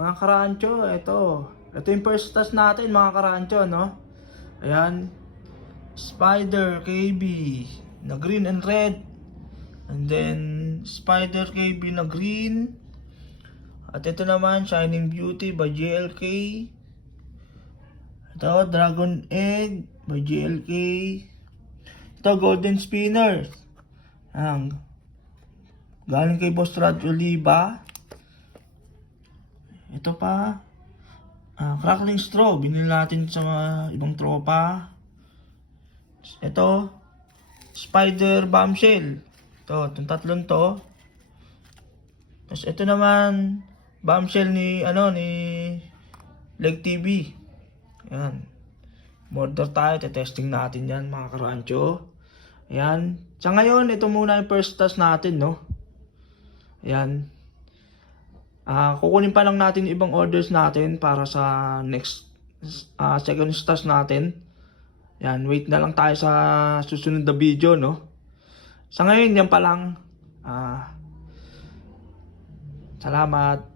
Mga karancho, ito. Ito yung first task natin mga karancho, no? Ayan. Spider KB na green and red. And then Spider KB na green. At ito naman Shining Beauty by JLK. Ito Dragon Egg by JLK. Ito Golden Spinner. Ayan. Galing kay Boss Rad Oliva. Ito pa. Crackling Straw. Binili natin sa mga ibang tropa. Ito. Spider Bombshell. Ito. Itong tatlong to. Tapos ito naman. Bombshell ni Leg TV. Ayan. Murder tayo. Testing natin yan mga karancho. Ayan. Sa ngayon, ito muna yung first task natin, no? Ayan. Kukunin pa lang natin yung ibang orders natin para sa next second task natin. Ayan. Wait na lang tayo sa susunod na video, no? Sa ngayon, yan pa lang. Salamat.